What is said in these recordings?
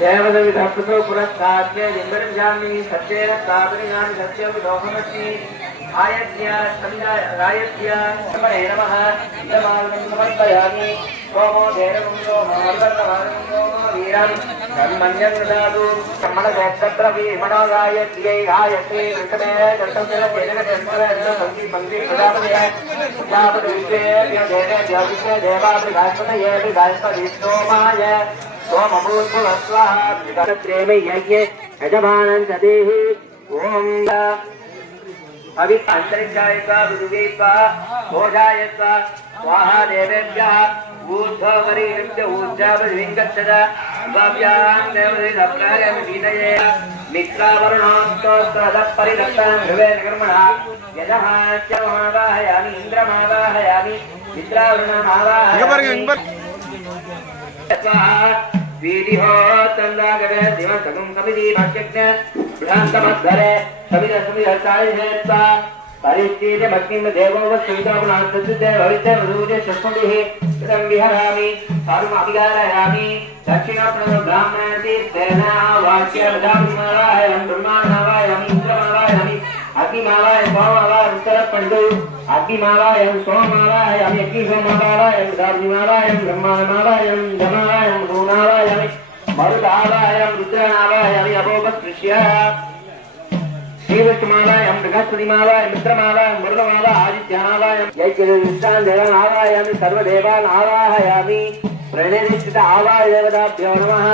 देवदविधकृतो पुरस्ताद्य लिंगं जामि सत्येन तावरिणामि सत्यं लोकमस्मि आयत्या रायत्या नमः इदमानं समर्पयामि सोमो धेरवं सोमो मर्दनवारं वीरं सम्मन्यं ददातु सम्मनगोत्रत्र विमनो गायत्यै गायत्री विष्णवे दर्शनं तेन संगि पंक्ति प्रदापय प्रजापतिष्ठे देवे देविष्ठे देवापि गायत्पतये गायत्पति सोमाय सोमभूत्वस्वाहा यज्ञे यजमानं सदेहि ओम अवितंत्रिक्षाय विदुगे भोजाय स्वाहा देवेभ्यः ऊर्ध्ववरीभ्य ऊर्जावलिङ्गच्छद उपाभ्यां देवदेवप्रायं वीतये मित्रावरुणोत्तरपरिदत्तं ध्रुवेण कर्मणा यजः च इन्द्रमावाहयामि मित्रावरुणमावाहयामि वीडिहो तन्दागरे दिवसकं कमिति भाग्यज्ञ भ्रान्तमद्धरे सविदसमिदसायेत्वा परिस्थिते भक्तिं देवो वस्तुविदावनान्तस्य भविष्य वधूजे चष्मुडिः इदं विहरामि सर्वमधिकारयामि दक्षिणप्रणो ब्राह्मणतीर्थेन वाक्यवदामिमावाहयामि ब्रह्माण्डमावाहयामि इन्द्रमावाहयामि अग्निमावाहयामि सोममावाहयामि उत्तरपण्डो अग्निमावाहयामि सोममावाहयामि अग्निसोममावाहयामि दार्मिमावाहयामि ब्रह्माण्डमावाहयामि जमावाहयामि गुणावाहयामि मरुदावाहयामि रुद्रनावाहयामि अभोपस्पृश्य श्रीविष्णुमावाहयामि बृहस्पतिमावाहयामि मित्रमावाहयामि मरुदमावाहयामि आदित्यमावाहयामि जयकिरीष्टान् देवान् आवाहयामि सर्वदेवान् आवाहयामि प्रणेदिष्टित आवाहदेवताभ्यो नमः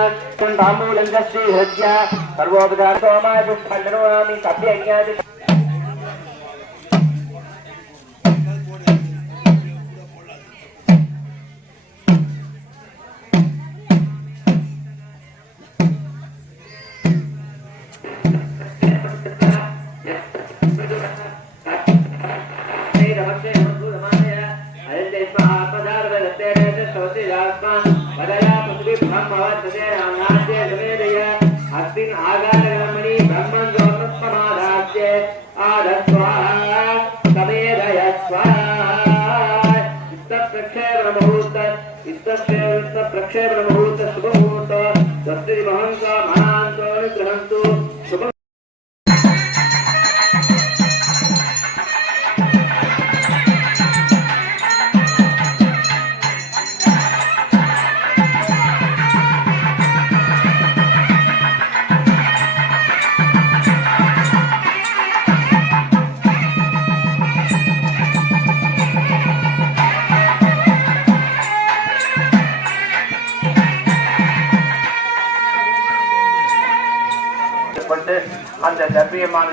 ताम्बूलं श्रीहृद्य सर्वोपचार सोमाय पुष्पन्दनोमि सभ्यज्ञाति प्रक्षेपण मुहूर्त शुभ मुहूर्त स्वस्ति महंता महांतो निग्रहंतु शुभ அந்த தர்பியமான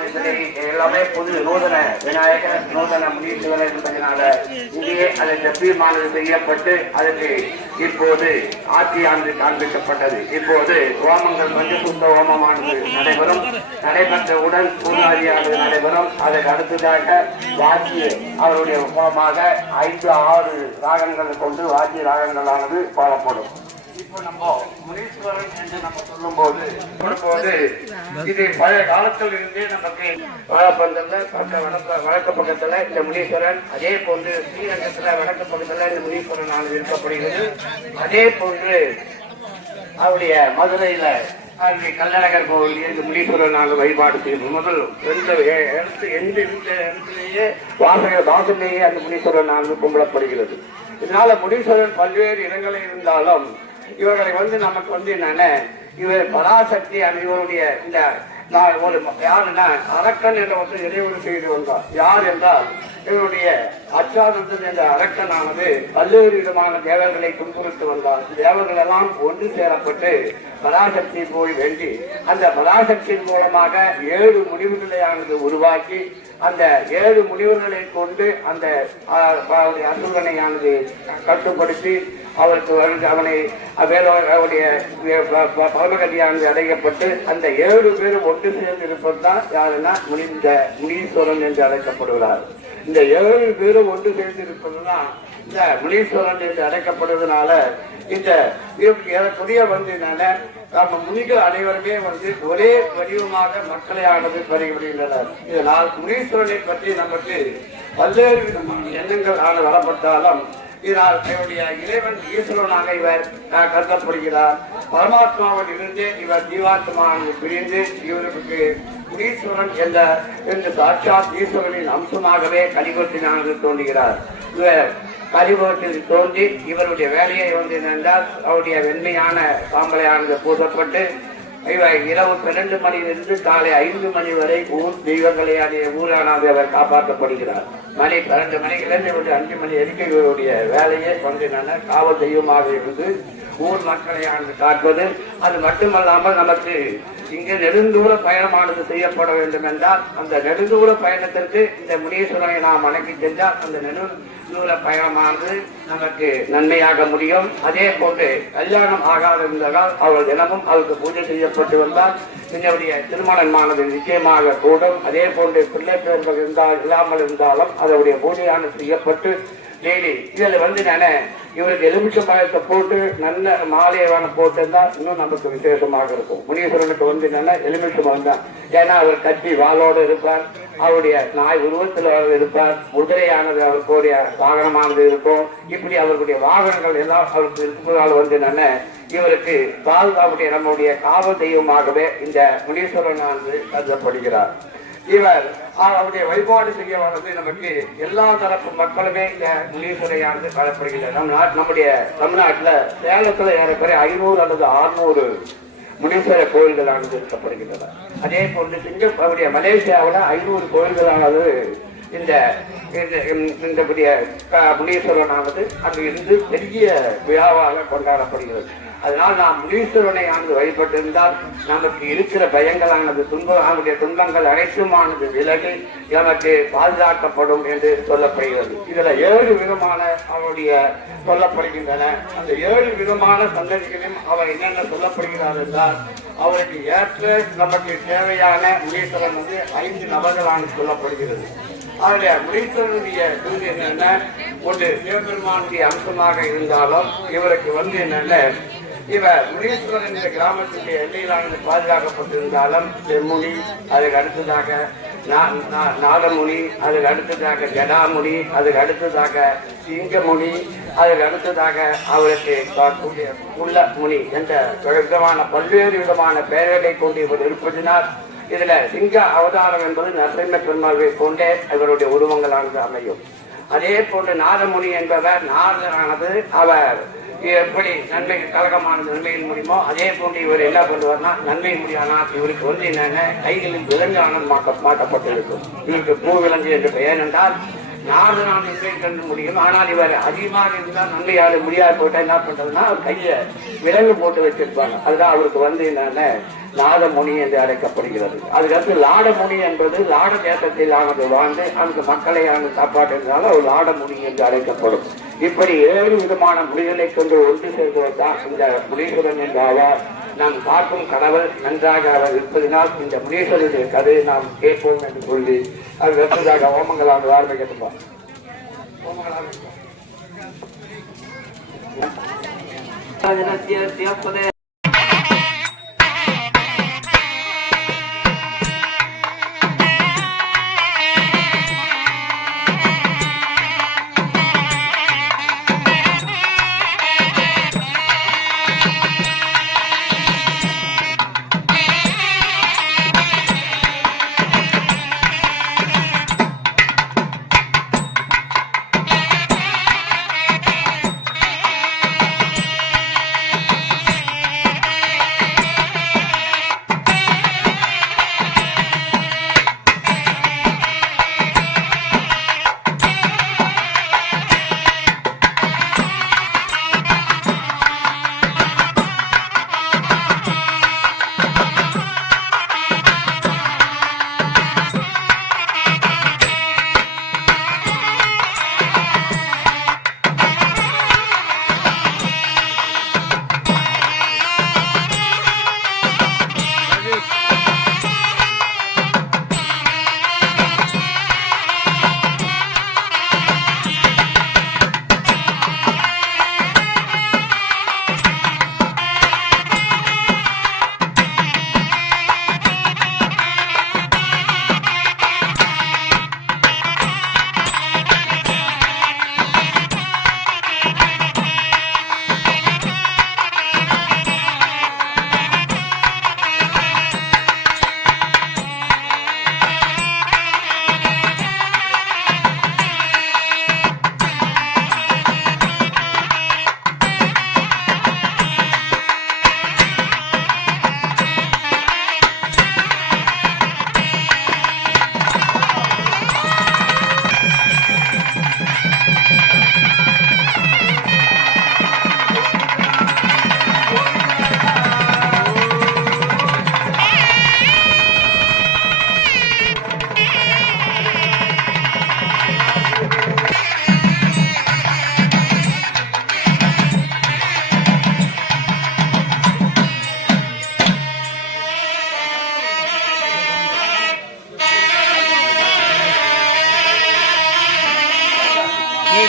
எல்லாமே புது நூதன விநாயகர் நூதன முனீஸ்வரர் என்பதனால இங்கே அது தர்பியமானது செய்யப்பட்டு அதற்கு இப்போது ஆட்சியானது காண்பிக்கப்பட்டது. இப்போது ஹோமங்கள் பஞ்சசுத்த ஹோமமானது நடைபெற்றவுடன் பூஜாரியானது நடைபெறும். அதற்கு அடுத்ததாக வாத்திய அவருடைய ஹோமமாக 5-6 ராகங்கள் கொண்டு வாத்திய ராகங்களானது பாடப்படும். இப்போ நம்ம முனீஸ்வரன் என்று நம்ம சொல்லும் போது இது பழைய காலத்தில் இருந்தே நமக்கு வடக்கு பக்கத்துல இந்த முனீஸ்வரன், அதே போன்று ஸ்ரீரங்கத்துல வடக்கு பக்கத்துல இந்த முனீஸ்வரன் ஆனது இருக்கப்படுகிறது. அதே போன்று அவருடைய மதுரையில கள்ளழகர் கோவில் இந்த முனீஸ்வரன் நாங்கள் வழிபாடு செய்யணும். முதல் எந்த இடத்திலேயே வாசலையே அந்த முனீஸ்வரன் நாங்கள் கும்பிடப்படுகிறது. இதனால முனீஸ்வரன் பல்வேறு இடங்களில் இருந்தாலும் இவர்களை நமக்கு என்னன்னா இவர் பராசக்தி இவருடைய இந்த யாருன்னா அரக்கன் என்ற ஒருத்தர் இடைவெளி செய்து வந்தார். யார் என்றால் இவருடைய அச்சானந்தன் என்ற அரக்கனானது பல்வேறு விதமான தேவர்களை துன்புறுத்து வந்தார். தேவர்கள் எல்லாம் ஒன்று சேரப்பட்டு பராசக்தி போய் வேண்டி அந்த பராசக்தியின் மூலமாக 7 முடிவுகளையானது உருவாக்கி அந்த 7 முடிவுகளை கொண்டு அந்த அசுரனையானது கட்டுப்படுத்தி அவருக்கு அவனை அவருடைய பரமகதியானது அடையப்பட்டு அந்த 7 பேரும் ஒன்று சேர்ந்து இருப்பதுதான் யாருன்னா முனீஸ்வரன் என்று அழைக்கப்படுகிறார். இந்த 7 பேரும் ஒன்று சேர்ந்து இருப்பதுதான் இந்த முனீஸ்வரன் என்று அழைக்கப்படுவதனால இந்த ஏறக்குரிய நம்ம முனிகள் அனைவருமே ஒரே வடிவமாக மக்களை ஆனது வருகின்றனர். இதனால் முனீஸ்வரனை பற்றி நமக்கு பல்வேறு விதமான எண்ணங்கள் வரப்பட்டாலும் இதனால் இவருடைய இறைவன் ஈஸ்வரனாக இவர் கருதப்படுகிறார். பரமாத்மாவில் இருந்து இவர் ஜீவாத்மாவானது பிரிந்து இவருக்கு ஈஸ்வரன் என்ற சாட்சாத் ஈஸ்வரனின் அம்சமாகவே கலிபுரத்தினானது தோன்றுகிறார். இவர் கலிபுரத்தில் தோன்றி இவருடைய வேலையை வந்து என்றால் அவருடைய வெண்மையான சாம்பலையானது பூசப்பட்டு இவர் இரவு 12 மணியிலிருந்து காலை 5 மணி வரை ஊர் தெய்வங்களை ஊரானது அவர் காப்பாற்றப்படுகிறார். மணி 12 மணியிலிருந்து இவருடைய 5 மணி வரைக்கும் இவருடைய வேலையை வந்து காவல் தெய்வமாக இருந்து ஊர் மக்களையானது காட்டுவது. அது மட்டுமல்லாமல் நமக்கு இங்கு நெடுந்தூர பயணமானது செய்யப்பட வேண்டும் என்றால் அந்த நெடுந்தூர பயணத்திற்கு இந்த முனீஸ்வரனை நாம் வணங்கி சென்றால் அந்த நெடுந்தூர பயணமானது நமக்கு நன்மையாக முடியும். அதே போன்று கல்யாணம் ஆகாத இருந்தால் அவள் தினமும் அவருக்கு பூஜை செய்யப்பட்டு வந்தால் என்னுடைய திருமணமானது நிச்சயமாக கூடும். அதே போன்று பிள்ளை பேர்கள் இல்லாமல் இருந்தாலும் அதனுடைய பூஜையானது செய்யப்பட்டு டெய்லி இதுல வந்து இவருக்கு எலுமிச்சம் பழத்தை போட்டு நல்ல மாலையவான போட்டிருந்தா இன்னும் நமக்கு விசேஷமாக இருக்கும். முனீஸ்வரனுக்கு வந்து எலுமிச்சம் வந்தான். ஏன்னா அவர் கட்சி வாளோடு இருப்பார், அவருடைய நாய் உருவத்தில் இருப்பார், குதிரையானது அவருடைய வாகனமானது இருக்கும். இப்படி அவர்களுடைய வாகனங்கள் எல்லாம் அவருக்கு இருப்பதால் வந்து இவருக்கு பாதுகாப்புடைய நம்முடைய காவல் தெய்வமாகவே இந்த முனீஸ்வரனானது கருதப்படுகிறார். இவர் அவருடைய வழிபாடு செய்யவானது நமக்கு எல்லா தரப்பு மக்களுமே இந்த முனீஸ்வரையானது காணப்படுகிறது. நம்முடைய தமிழ்நாட்டுல சேலத்துல ஏறக்குறைய 500 அல்லது 600 முனீஸ்வரர் கோயில்களானது இருக்கப்படுகின்றன. அதே போன்று சிங்கப்பூருடைய மலேசியாவில் 500 கோயில்களானது இந்த முனீஸ்வரனானது அங்கு இருந்து பெரிய விழாவாக கொண்டாடப்படுகிறது. அதனால் நாம் முனீஸ்வரனை ஆனது வழிபட்டிருந்தால் நமக்கு இருக்கிற பயங்களானது அவருடைய துன்பங்கள் அனைத்துமானது விலகி நமக்கு பாதுகாக்கப்படும் என்று சொல்லப்படுகிறது. இதுல 7 விதமான அவருடைய சொல்லப்படுகின்றன. அந்த 7 விதமான சந்ததிகளையும் அவர் என்னென்ன சொல்லப்படுகிறார் என்றால் அவருக்கு ஏற்ற நமக்கு தேவையான முனீஸ்வரன் வந்து 5 நபர்களானது சொல்லப்படுகிறது. அவருடைய முனீஸ்வரனுடைய விருது என்னென்ன ஒன்று சிவபெருமானுடைய அம்சமாக இருந்தாலும் இவருக்கு வந்து என்னென்ன இவர் முனீஸ்வரன் என்ற கிராமத்துடைய எல்லையிலானது பாதுகாக்கப்பட்டிருந்தாலும் செம்முனி, அதுக்கு அடுத்ததாக நாதமுனி, அதுக்கு அடுத்ததாக ஜடாமுனி, அதுக்கு அடுத்ததாக சிங்கமுனி, அதுக்கு அடுத்ததாக அவருக்கு உள்ள முனி என்ற விதமான பல்வேறு விதமான பெயர்களை கொண்டு இவர் இருப்பதினால் இதுல சிங்க அவதாரம் என்பது நரசிம்ம பெருமாளை கொண்டே இவருடைய உருவங்களானது அமையும். அதே போன்று நாதமுனி என்பவர் நாதனானது அவர் எப்படி நன்மை கழகமானது நன்மையில் முடியுமோ அதே போன்று இவர் என்ன பண்ணுவார்னா நன்மை முடியானால் இவருக்கு வந்து என்னென்ன கைகளில் விலங்கு ஆனது மாட்டப்பட்டிருக்கும். இவருக்கு பூ விலங்கு என்று பெயர் என்றால் நாதனான நன்மை கண்டு முடியும். ஆனால் இவர் அதிகமாக இருந்தால் நன்மையால முடியாது போட்டா என்ன பண்றதுன்னா அவர் கையை விலங்கு போட்டு வச்சிருப்பாங்க. அதுதான் அவருக்கு வந்து என்னென்ன நாதமுனி என்று அழைக்கப்படுகிறது. அதுக்கடுத்து லாடமுனி என்பது லாட தேசத்தில் ஆனது வாழ்ந்து அந்த மக்களை ஆனது சாப்பாட்டு இருந்தாலும் அவர் லாடமுனி என்று அழைக்கப்படும். இப்படி 7 விதமான முனிகளை கொண்டு ஒன்று சேர்வதுதான் இந்த முனீஸ்வரன் என்றாவார். நாம் பார்க்கும் கடவுள் நன்றாக அவர் இருப்பதனால் இந்த முனீஸ்வரனுடைய கதையை நாம் கேட்போம் என்று சொல்லி அது வெப்பதாக ஓமங்களாக ஆரம்பிக்கட்டுமா?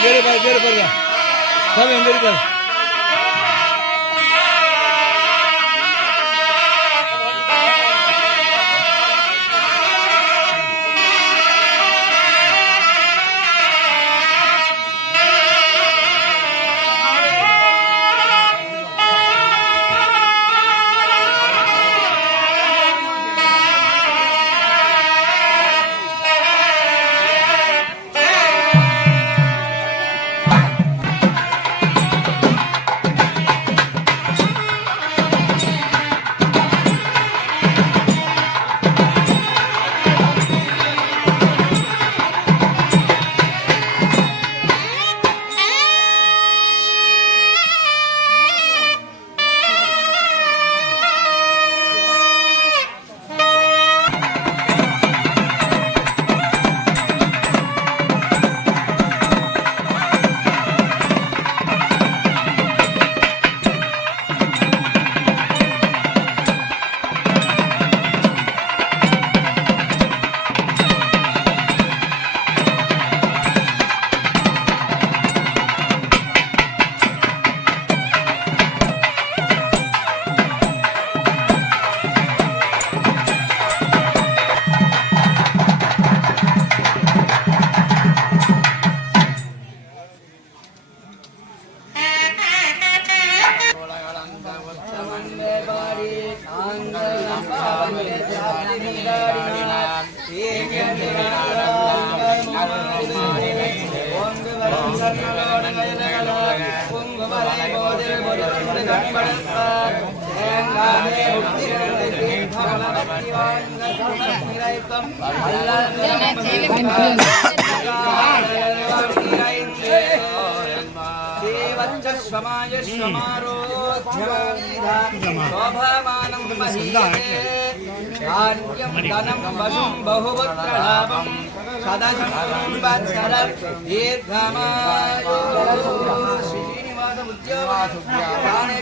பாருங்க சாமி எங்க இருக்காரு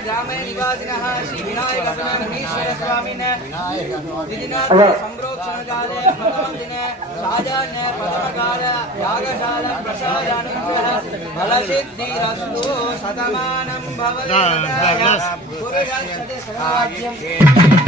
ग्रामे निवासिनः श्री विनायक स्वामिने संप्रोक्षण काले भगवन्दिने साजान्य प्रथमकाल यागशाल प्रसादानुग्रह फलसिद्धिरस्तु शतमानं भवति पुरुषस्य सर्ववाक्यम्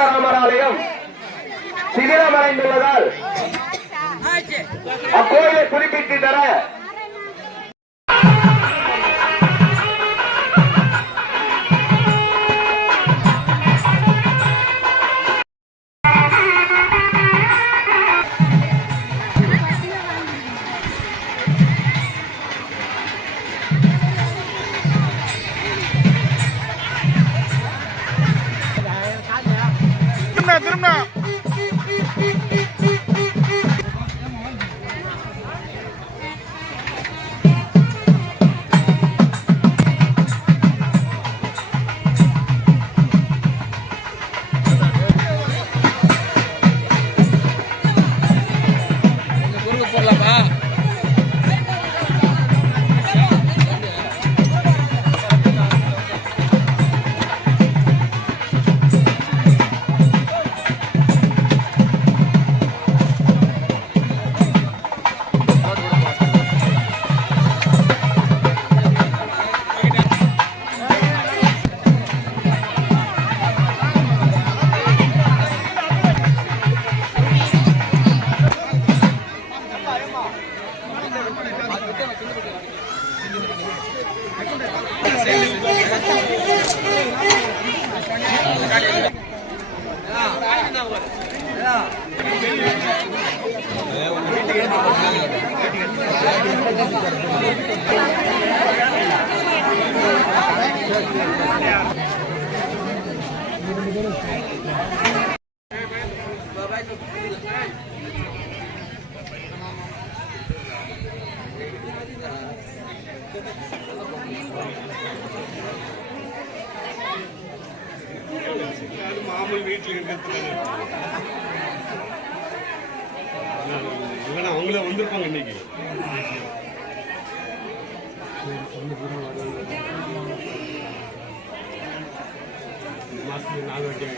கோதண்டராமர் ஆலயம் சிதிலமடைந்துள்ளதால் அக்கோயிலை குறிப்பிட்டு தர திரும்ப மாமூல் வீட்டில் இருக்கிறதுக்கு இல்லைன்னா அவங்களே வந்திருப்பாங்க இன்னைக்கு இந்த மாசத்துக்கு 4 வாட்டி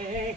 Hey, hey.